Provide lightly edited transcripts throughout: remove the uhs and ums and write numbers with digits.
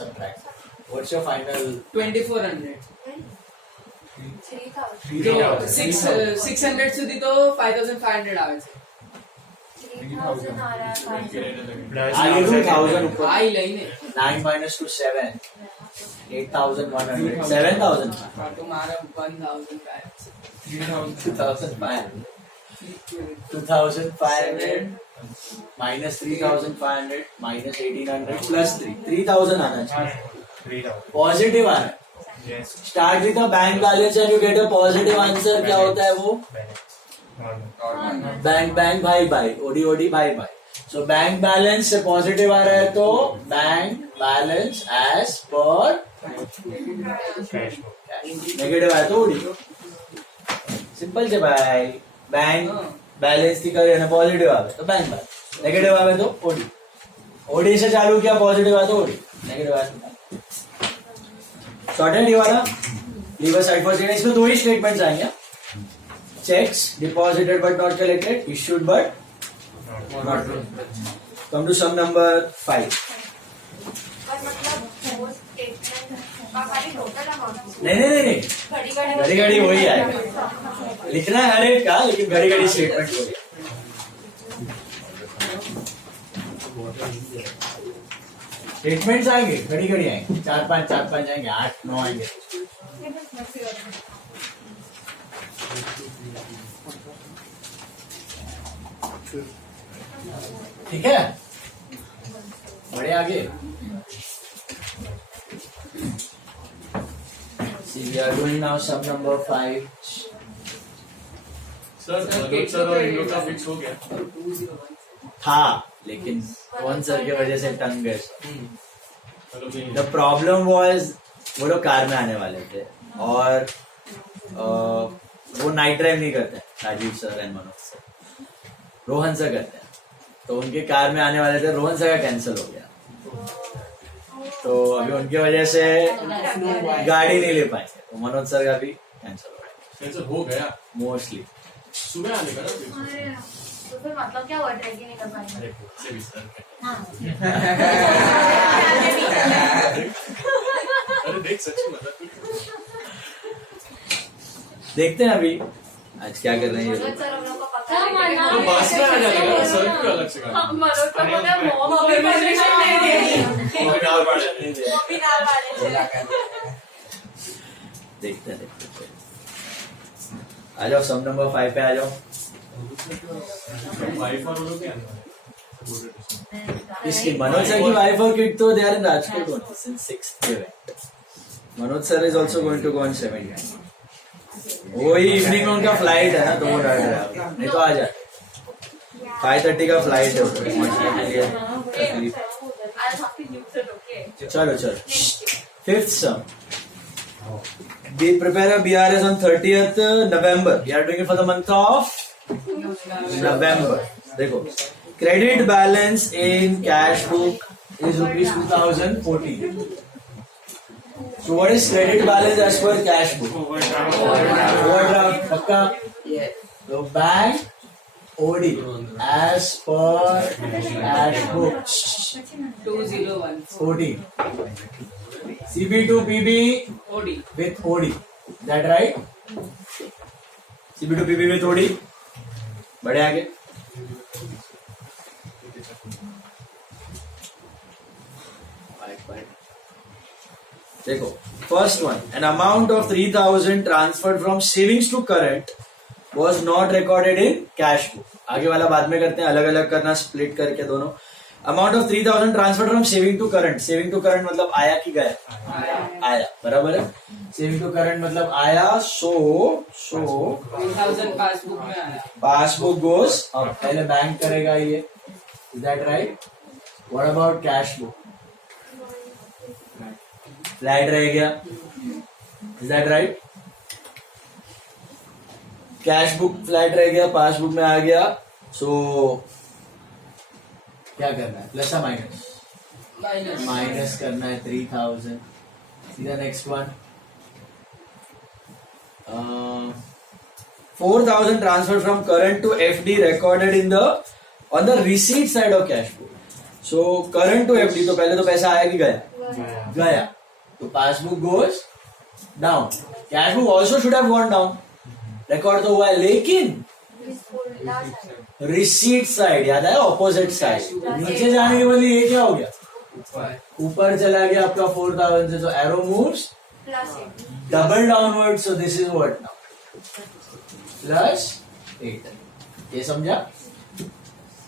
subtract. What's your final? 2400. 3000. 600 સુધી તો 5500 આવે છે. 3000 आ रहा है आगे 2000 ऊपर. આ ઈ લઈને 9 minus 2 7. 8100. 7000. હા, તો મારા 1000 થાય છે. 2500. 2500 minus 3500 minus 1800 plus 3. 3000 आना चाहिए. 3000. पॉजिटिव आना है. Yes. Start with a bank balance and you get a positive answer. क्या होता है वो? बैंक बैंक भाई भाई ओडी ओडी भाई भाई. सो बैंक बैलेंस से पॉजिटिव आ रहा है तो बैंक बैलेंस एज पर Cash book. नेगेटिव आया तो ओडी. सिंपल से भाई. बैंक बैलेंस थी करे ना पॉजिटिव आवे तो बैंक बैलेंस. नेगेटिव आवे तो ओडी. ओडी से चालू किया पॉजिटिव आया तो ओडी. नेगेटिव आया तो सॉर्टेड. ये वाला लीवर साइड फॉर सेकेंड. इसमें दो ही स्टेटमेंट्स आएंगे. Cheques deposited but not collected, issued but not. Come to some number 5. पर मतलब वो स्टेटमेंट का खाली टोटल अमाउंट नहीं नहीं नहीं नहीं, घड़ी घड़ी वही आएगा. लिखना है हर एक का, लेकिन घड़ी घड़ी स्टेटमेंट वही. स्टेटमेंट्स आएंगे घड़ी घड़ी आएंगे. 4-5 आएंगे, 8-9 आएंगे. ठीक है, बड़े आगे. See, we are doing now sum number 5. Sir sir और इन लोग का फिक्स हो गया. था, लेकिन कौन सर की वजह से टंग गए. चलो भी द प्रॉब्लम वॉज वो लोग कार में आने वाले थे और वो नाइट ड्राइव नहीं करते. Rajiv sir and Manoj sir, Rohan sir करते हैं. तो उनके कार में आने वाले थे, रोहन सर का कैंसिल हो गया. तो अभी उनकी वजह से गाड़ी नहीं ले पाएंगे. तो मनोज सर का भी कैंसिल हो गया कैंसिल हो गया. मोस्टली. सुबह आने का ना फिर. तो फिर मतलब क्या हुआ, ट्रैक ही नहीं कर पाएंगे. अरे से भी सर. हाँ. अरे देख सच्ची मतलब. देखते हैं अभी आज क्या कर रहे हैं ये मनोज लोग. सर हम लोग को पता हाँ, है. माना तो बस में आ जाएगा ना सर क्यों अलग से करना. मनोज को बोला मॉम अभी परमिशन नहीं दे रही. देखते हैं. आ जाओ सम नंबर 5 पे आ जाओ. वाइफ और लोग क्या आने इसकी मनोज सर की वाइफ और किड तो they are in Rajkot only since 6th event. Manoj sir is also going to go on 7th. वही इवनिंग में उनका फ्लाइट है ना, तो वो डर रहा है. नहीं तो आ जाए. 5:30 का फ्लाइट है उधर पहुंचने के लिए. चलो चलो. 5th sum. We prepare a BRS on 30th November. We are doing it for the month of November. देखो, credit balance in cash book is rupees 2014. So what is credit balance as per cash book? Overdraft. पक्का. So bank OD as per cash book 2014 OD. CB to PB OD. with OD. Is that right? CB to PB with OD. बढ़े आगे. देखो, first one, an amount of 3000 transferred from savings to current was not recorded in cash book. आगे वाला बाद में करते हैं, अलग अलग करना, स्प्लिट करके दोनों. Amount of 3000 transfer from saving to current. Saving to current मतलब आया कि गया? आया. बराबर है. सेविंग टू करंट मतलब आया. सो 2000 पासबुक में आया. पासबुक गोज अब पहले बैंक करेगा ये. Is that right? What about cash book? Flat रह गया. Is that right? Cash book flat रह गया, पासबुक में आ गया. सो क्या करना है? प्लस या माइनस? माइनस करना है 3000. सीधा next one. 4000 transfer from current to FD recorded in the on the receipt side of cash book. So current to FD, तो पहले तो पैसा आया कि गया? गया। गया, तो passbook goes down, cash book also should have gone down, record तो हुआ है, लेकिन रिसीट साइड याद है, ऑपोजिट साइड, नीचे जाने के बदले ये क्या हो गया? ऊपर चला गया आपका 4000 से, तो arrow moves double downward, so this is what now plus 8, ये समझा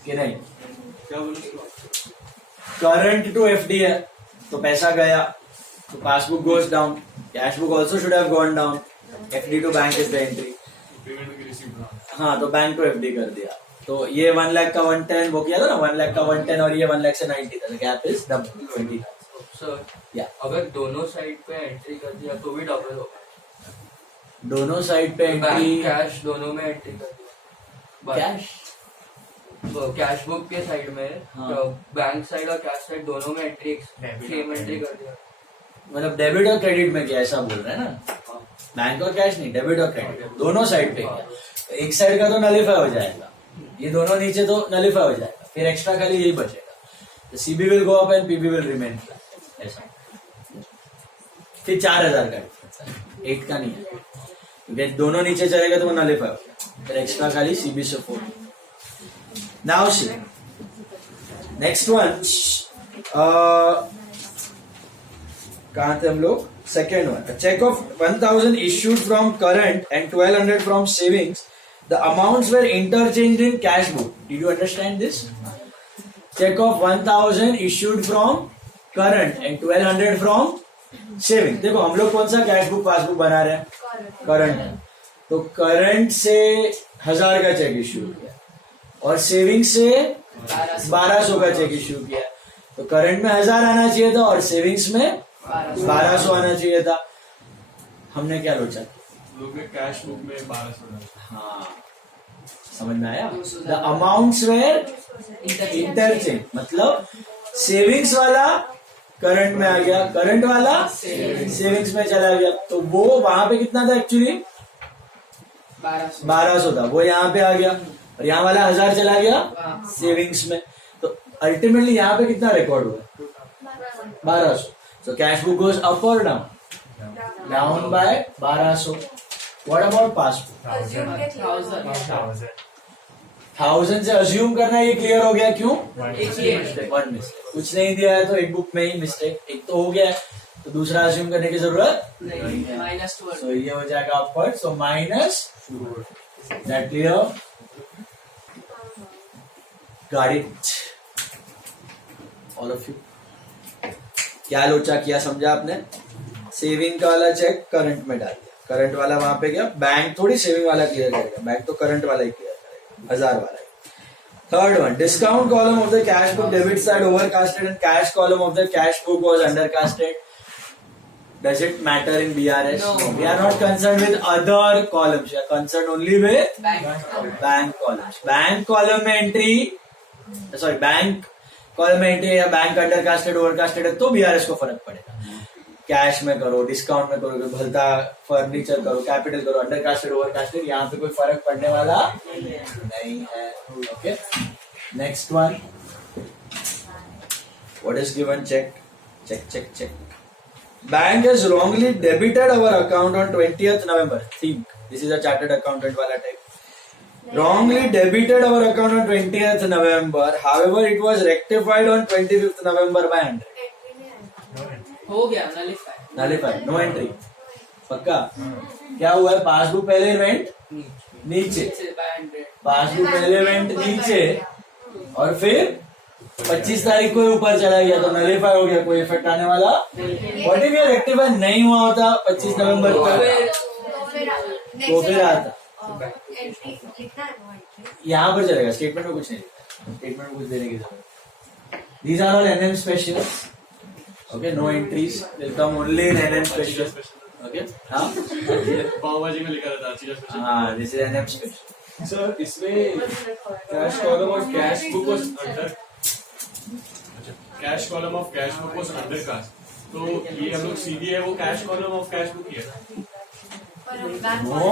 कि नहीं? क्या बोलो? करंट टू एफडी है, तो पैसा गया, तो passbook goes down, cash book also should have gone down, FD to bank is the entry, payment की रिसीव बना। हाँ, तो बैंक टू एफडी कर दिया, तो ये 1 लाख का 110 वो किया था ना, 1 लाख का 110 और ये 1 लाख से 90 था, गैप इज डबल 20। सर या अगर दोनों साइड पे एंट्री कर दिया तो भी डबल होगा, दोनों साइड पे बैंक एंट्री, कैश दोनों में एंट्री कर दिया, कैश, कैश बुक के साइड में हाँ। बैंक साइड और कैश साइड दोनों में एंट्री सेम एंट्री कर दिया। मतलब डेबिट और क्रेडिट में क्या, ऐसा बोल रहे हैं ना? बैंक और कैश नहीं, डेबिट और क्रेडिट दोनों साइड पे किया। एक साइड का तो नलीफाई हो जाएगा, ये दोनों नीचे तो नलीफाई हो जाएगा, फिर एक्स्ट्रा खाली यही बचेगा, CB will go up and PB will remain flat, ऐसा। फिर 4000 का डिफरेंस है, 8 का नहीं है, क्योंकि दोनों नीचे चलेगा तो वो नलीफाई हो जाएगा, फिर एक्स्ट्रा खाली सीबी से 4। नाउ सी नेक्स्ट वन, कहां थे हम लोग? Second one, cheque of 1000 issued from current and 1200 from savings. The amounts were interchanged in cash book. Did you understand this? Check of 1000 issued from current and 1200 from savings. देखो हम लोग कौन सा cash book passbook बना रहे हैं? Current है, तो करंट से 1000 का चेक इश्यू किया और सेविंग से 1200 का चेक इश्यू किया, तो करंट में 1000 आना चाहिए था और सेविंग्स में 1200 आना चाहिए था। हमने क्या सोचा? लोग ने कैश बुक में 1200 डाला। हाँ, समझ में आया? द अमाउंट्स वेर इंटरचेंज, मतलब सेविंग्स वाला करंट में आ गया, करंट वाला सेविंग्स में चला गया, तो वो वहां पे कितना था एक्चुअली? 1200 था, वो यहाँ पे आ गया, और यहाँ वाला 1000 चला गया सेविंग्स में, तो अल्टीमेटली यहाँ पे कितना रिकॉर्ड हुआ? 1200। So cash book goes up or down? Down by 1200. What about passbook? 1000 से अज्यूम करना, ये क्लियर हो गया क्यों? वन मिस्टेक, कुछ नहीं दिया है तो एक बुक में ही मिस्टेक, एक तो हो गया है, तो दूसरा अज्यूम करने की जरूरत नहीं है। -2। So ये हो जाएगा upward, so minus, that clear? Got it? All of you? क्या लोचा किया, समझा आपने? सेविंग का वाला चेक करंट में डाल दिया, करंट वाला वहां पे गया, बैंक थोड़ी सेविंग वाला क्लियर करेगा, बैंक तो करंट वाला ही क्लियर करेगा, 1000 वाला ही। Third one, discount column of the cash book debit side overcasted and cash column of the cash book was undercasted. Does it matter in BRS? No. We are not concerned with other columns. We are concerned only with bank columns. Bank column में entry, sorry, bank column में entry या bank undercasted overcasted है तो BRS को फर्क पड़ेगा. Cash में करो, डिस्काउंट में करो, भलता फर्नीचर करो, कैपिटल करो, अंडरकास्टेड ओवरकास्टेड, यहाँ पे कोई फर्क पड़ने वाला नहीं है. Okay, next one, what is given? Cheque cheque cheque cheque. Bank has wrongly debited our account on 20th November. Think this is a chartered accountant wala type. Wrongly debited our account on 20th November. However, it was rectified on 25th November by 100. हो गया nullify. Nullified, no entry. पक्का? क्या हुआ है? Passbook पहले event नीचे, passbook पहले event नीचे, और फिर 25 तारीख को ऊपर चला गया तो नलिफाई हो गया, कोई इफेक्ट आने वाला. व्हाट इफ ये रेक्टिफाई नहीं हुआ होता 25 नवंबर तक, तो फिर आता यहाँ पर चलेगा. स्टेटमेंट में कुछ नहीं लिखा, स्टेटमेंट में कुछ देने की जरूरत. These are all NM specials. Okay, no entries will come only in NM special. Okay, हाँ पाव भाजी में लिखा रहता है स्पेशल. हाँ, this is NM special. Sir इसमें कैश कॉलम और cash book was under, cash column of cash book was under cast, तो ये हम लोग सीधी है वो cash column of cash book ही है. ओ,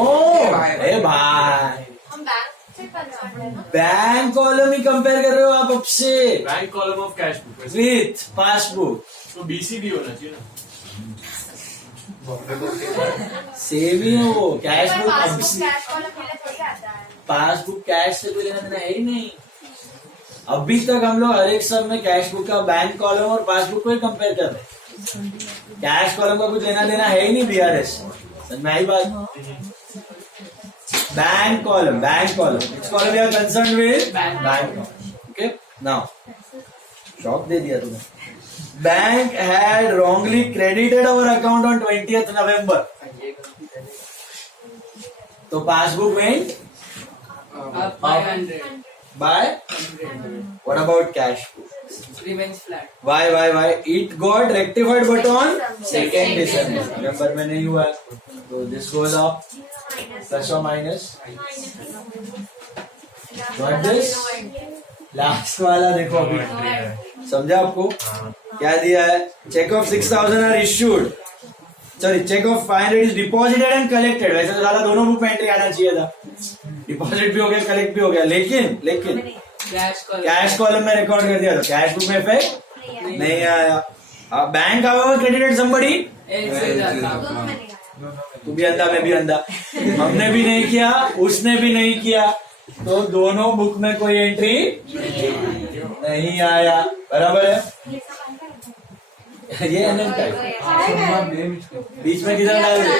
ए भाई, हम बैंक से कंसर्न है ना। बैंक कॉलम ही कंपेयर कर रहे हो आप अब से bank column of cash book with passbook. तो बीसीडी होना चाहिए ना। सेम ही है वो cash book. Passbook cash column के लिए थोड़ी आता है। पासबुक कैश से कोई लेना देना है ही नहीं। अभी तक हम लोग हर एक सब में कैश बुक का बैंक कॉलम और पासबुक को ही कंपेयर कर रहे हैं। कैश कॉलम का कुछ लेना देना है ही नहीं बीआरएस। समझ में आई बात? Bank column it's column you are concern with bank column. Okay now shock दे दिया तुम्हें। Bank had wrongly credited our account on 20th November। तो passbook went Up by 100. by what about cash book? Remains flat. Why it got rectified but on 2nd December November में नहीं हुआ। तो this goes up plus or minus what this last वाला देखो अभी समझा आपको क्या दिया है। Check of 6,000 are issued, sorry check of 500 is deposited and collected. वैसे तो ज्यादा दोनों बुक में एंट्री आना चाहिए था, डिपॉजिट भी हो गया कलेक्ट भी हो गया, लेकिन कैश कॉलम में रिकॉर्ड कर दिया तो कैश बुक में इफेक्ट नहीं आया। बैंक आवर क्रेडिटेड समबडी, तू भी अंधा मैं भी अंधा, हमने भी नहीं किया उसने भी नहीं किया, तो दोनों बुक में कोई एंट्री नहीं आया। बराबर है ये एनएम का बीच में किधर डाल दिया?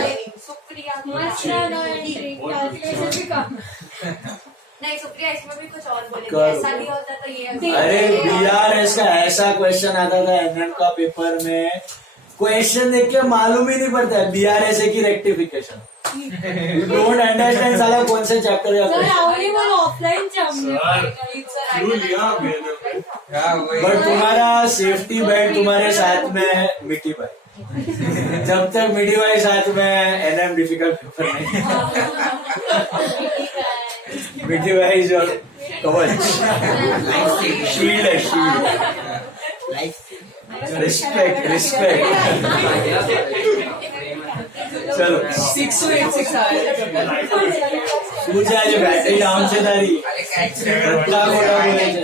नहीं सुप्रिया इसमें भी कुछ और बोलेगी, ऐसा नहीं होता तो ये। अरे बीआरएस का ऐसा क्वेश्चन आता था एनएम का पेपर में, क्वेश्चन देख के मालूम ही नहीं पड़ता है बीआरएस की रेक्टिफिकेशन। यू डोंट अंडरस्टैंड साला कौन से चैप्टर है ऑफलाइन क्यों लिया मैंने? बट तुम्हारा सेफ्टी बेल्ट तुम्हारे साथ में है मिट्टी भाई। जब तक मिट्टी भाई साथ में एनएम डिफिकल्ट पेपर नहीं। मिट्टी भाई जो कवच शील्ड है, शील्ड रिस्पेक्ट। चलो 6 to 8 6 पूछा जो बैटरी डाउन से तारी रत्ता कोटा बोले छे।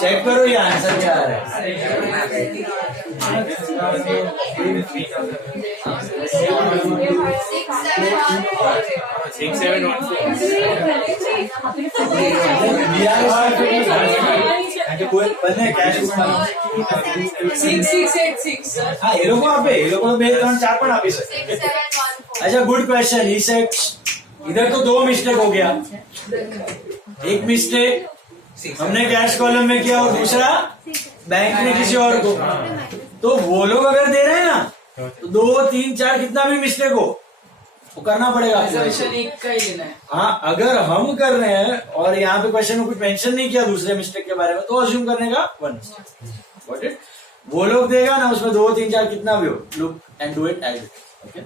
चेक करो ये आंसर क्या आ रहा हाँ ये लोग आप ये लोग 2-3-4 पण આપી શકે। अच्छा गुड क्वेश्चन। ही सेड इधर तो 2 मिस्टेक हो गया, एक मिस्टेक हमने कैश कॉलम में किया और दूसरा बैंक ने किसी और को। तो वो लोग अगर दे रहे हैं ना तो 2-3-4 कितना भी मिस्टेक हो वो करना पड़ेगा। एक का ही लेना है। हाँ अगर हम कर रहे हैं और यहाँ पे क्वेश्चन में कुछ मेंशन नहीं किया दूसरे मिस्टेक के बारे में तो अज्यूम करने का 1 मिस्टेक। Got it? वो लोग देगा ना उसमें 2-3-4 कितना भी हो, look and do it as it. Okay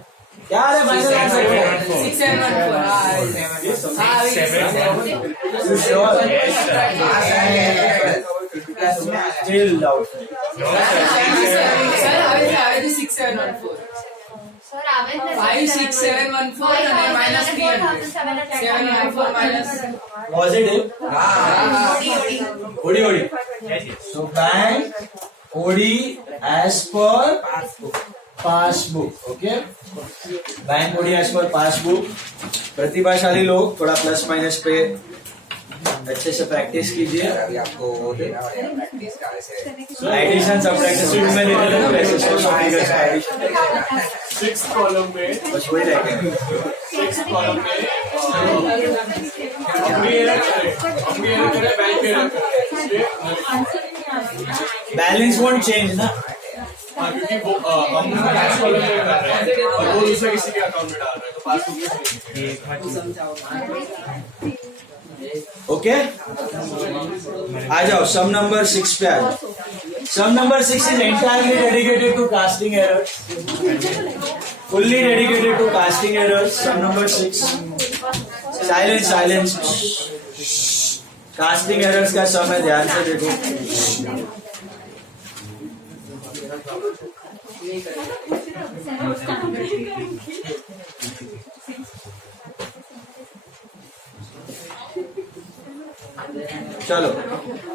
क्या है final answer? 6 and 1 4। Still doubt. Sir 6 and 1 4। 5 6 7 1 4 and minus 300 7 1 4 minus positive OD. So bank OD as per passbook. Okay bank OD as per passbook. प्रतिभाशाली लोग थोड़ा plus minus पे अच्छे से practice कीजिए। अभी आपको वो देना पड़ेगा प्रैक्टिस का ऐसे एडिशन सब प्रैक्टिस में दे देते हैं वैसे 100 फिगर्स का एडिशन 6 कॉलम में बस वही रहेगा। 6 कॉलम में अपनी एरर करे बैंक एरर करे बैलेंस वोंट चेंज ना। हाँ क्योंकि वो हम कैश कॉलम में कर रहे हैं और वो दूसरे किसी के अकाउंट में डाल रहे हैं तो पासबुक में ओके आ जाओ सम नंबर 6 पे आ जाओ। Sum number 6 is entirely dedicated to casting errors, fully dedicated to casting errors. Sum number 6 silence casting errors का सम है, ध्यान से देखो। चलो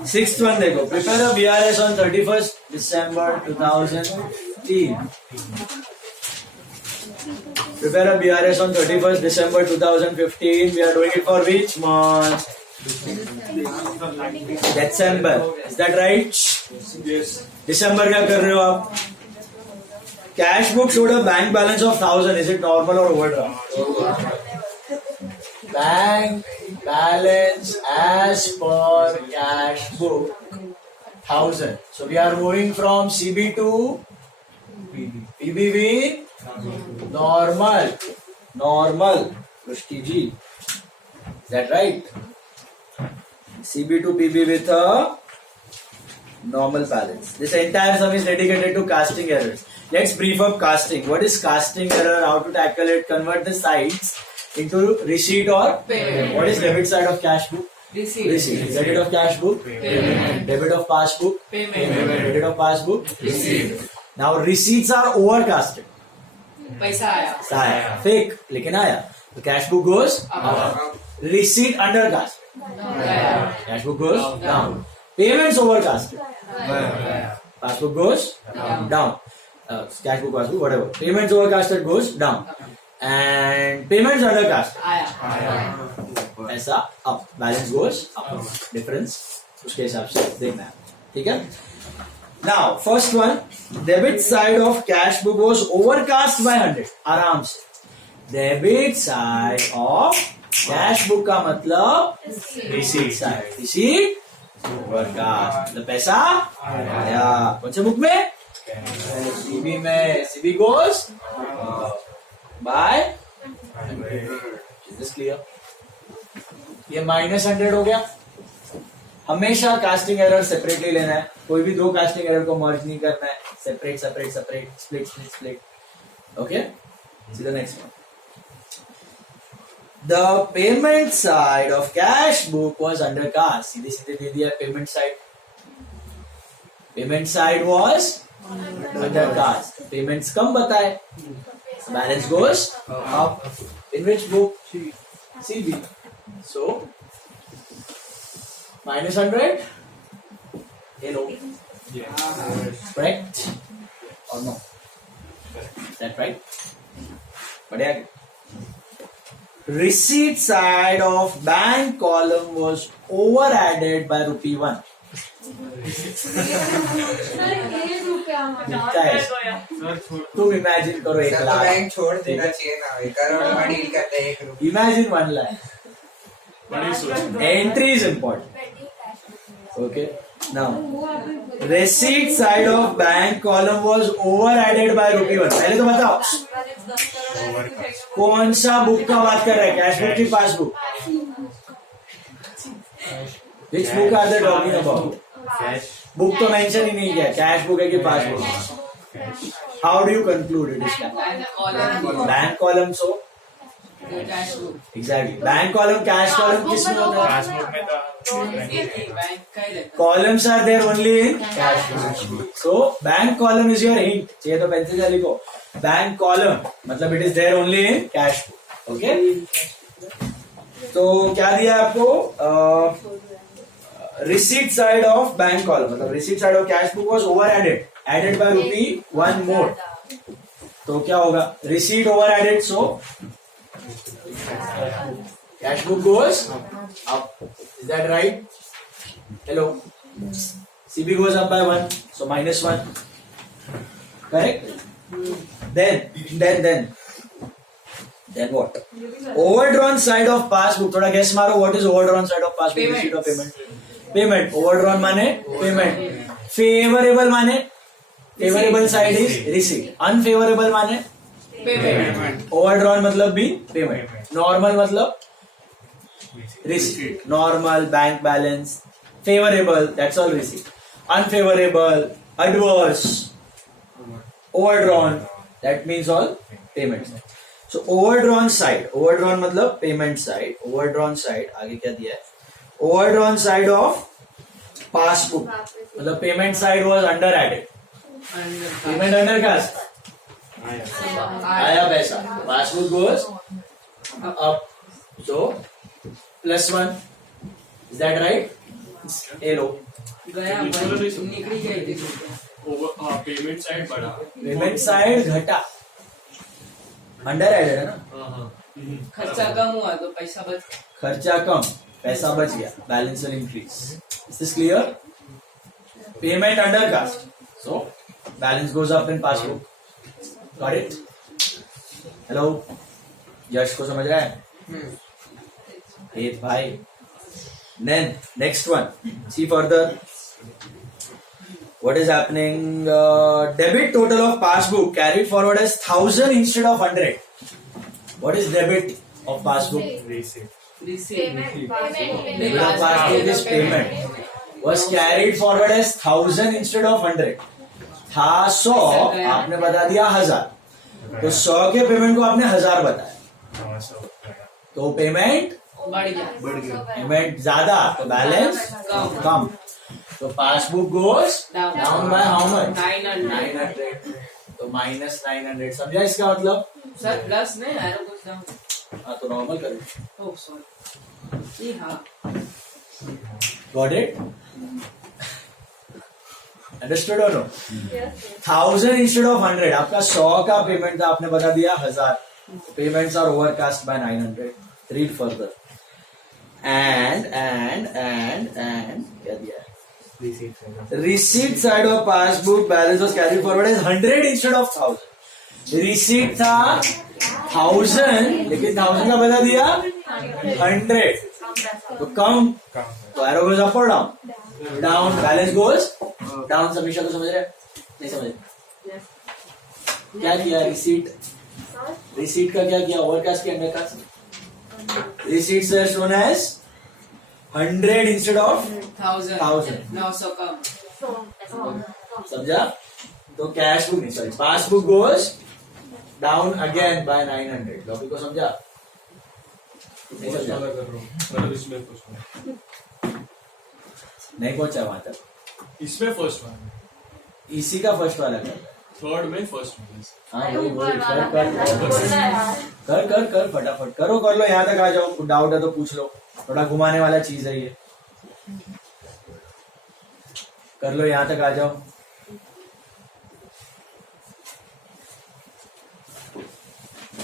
6th वन देखो. Prepare a BRS on 31st December 2015. Prepare a BRS on 31st December 2015. We are doing it for which month? December. Is that right? Yes. December क्या कर रहे हो आप? Cash book showed a bank balance of 1,000. Is it normal or overdraft? Bank balance as per cash book 1,000. So we are moving from CB to PBV. Normal. Pushti ji. Is that right? CB to PB with a normal balance. This entire sum is dedicated to casting errors. Let's brief up casting. What is casting error? How to tackle it? Convert the sides into receipt or Payment. What is debit side of cash book? Receipt. Credit of cash book? Payment. Debit of passbook? Payment. Credit of passbook? Receipt. Now receipts are overcasted. पैसा आया. आया fake लेकिन आया. The cash book goes up. Receipt undercasted. Cash book goes down. Payments overcasted. Passbook goes down. Cash book, passbook, whatever. Payments overcasted goes down. And payments undercasted. आया. ऐसा up. Balance goes up. Difference उसके हिसाब से देखना है. ठीक है? Now, first one, debit side of cash book was overcast by 100. आराम से. Debit side of cash book का मतलब receipt side. Receipt overcast. मतलब पैसा आया. कौन से बुक में? CB में. CB goes by 100. Is this clear? ये -100 हो गया. हमेशा कास्टिंग एरर सेपरेटली लेना है. कोई भी दो कास्टिंग एरर को मर्ज नहीं करना है. Separate, split. Okay, see the next one. The payment side of cash book was undercast. सीधे सीधे दे दिया payment side. Payment side was undercast. Payments कम बताए. Balance goes up. In which book? CB. So -100. Hello. Correct or no? Is that right? बढ़िया. Receipt side of bank column was over added by ₹1. कितना है? तुम imagine करो 1 lakh. Bank छोड़ देना चाहिए ना. करोड़ में डील करते हैं 1 रुपये. Imagine 1 lakh. बड़ी सोच. Entry is important. Okay. Now, receipt side of bank column was over added by ₹1. पहले तो बताओ कौन सा बुक का बात कर रहे हैं? कैश बुक की passbook? Which book are they talking about? Book तो मेंशन ही नहीं किया. कैश बुक है कि passbook? How do you conclude it is cash? Bank column. So Cash book. exactly. Bank column, cash column किस में होता है? पासबुक में तो बैंक का ही रहता. Columns are there only in cash book. So bank column is your hint. चाहिए तो पेंसिल से लिखो. Bank column मतलब it is there only in cash book. Okay? तो क्या दिया आपको? Receipt side of bank column मतलब receipt side of cash book was over added by ₹1 more. तो क्या होगा? Receipt over added, so cash book goes up. Is that right? Hello. CB goes up by 1, so -1. Correct? Then what? Overdrawn side of passbook. थोड़ा guess मारो. What is overdrawn side of passbook? Payment. Receipt or payment? Payment. Overdrawn माने payment. Favorable माने favorable side is receipt. Unfavorable माने Payment. overdrawn मतलब भी payment. Normal मतलब receipt. Normal bank balance. Favorable, that's all receipt. Unfavorable, adverse, overdrawn, that means all payments. So overdrawn side मतलब payment side. Overdrawn side आगे क्या दिया है? Overdrawn side of passbook मतलब payment side was under added. Payment under cast आया पैसा, passbook goes up, so +1, is that right? ए लो, गया निकली गई थी पेमेंट साइड बढ़ा. पेमेंट साइड घटा, अंडर एडेड है ना, खर्चा कम हुआ तो पैसा बच खर्चा कम, पैसा बच गया, balance will increase. Is this clear? Payment under cast, so balance goes up in passbook. Got it? Hello, Yash को समझ रहा है? हेत भाई. Then next one, see further. What is happening? Debit total of passbook carried forward as 1000 instead of 100. What is debit of passbook? Receipt. Debit of passbook is payment. Was carried forward as 1000 instead of 100. था 100, आपने बता दिया 1000. तो 100 के payment को आपने 1000 बताया, तो पेमेंट बढ़ गया पेमेंट ज्यादा, तो बैलेंस कम. तो passbook goes down by how much? 900. तो -900. समझा इसका मतलब? सर प्लस में एरो कुछ डाउन. हाँ, तो नॉर्मल करो. Oh sorry. हाँ गॉट इट? अंडरस्टूड और नो? 1000 instead of 100. आपका 100 का पेमेंट था, आपने बता दिया 1000. Payments are overcast by 900. Read further. And क्या दिया है? Receipt side of passbook balance was carry forward as 100 instead of 1000. Receipt था 1000, लेकिन 1000 का बता दिया 100, तो कम. तो एरो गोज अप और down? Down. Balance goes down. समीक्षा को समझ रहे? नहीं समझ? क्या किया? रिसीट का क्या किया? ओवरकास्ट के undercast. Receipts are shown as 100 instead of 1000. 900 कम. समझा? तो कैश बुक नहीं, sorry, passbook goes down again by 900. Logic को समझा? नहीं समझा? मतलब इसमें फर्स्ट वन, नहीं पहुंचा वहां तक. इसमें फर्स्ट वन, इसी का फर्स्ट वाला कर. थर्ड में फर्स्ट वन. हाँ, वही कर फटाफट करो, कर लो. यहाँ तक आ जाओ. डाउट है तो पूछ लो, थोड़ा घुमाने वाला चीज है ये. कर लो, यहाँ तक आ जाओ.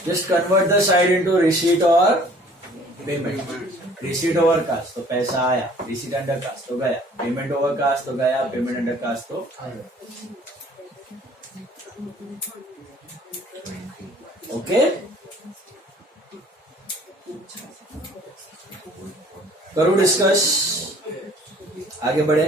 Just convert the side into receipt और पेमेंट. रिसीट ओवर कास्ट तो पैसा आया, रिसीट अंडर कास्ट तो गया, पेमेंट ओवर कास्ट तो गया, पेमेंट अंडर कास्ट तो ओके. करो डिस्कस, आगे बढ़े.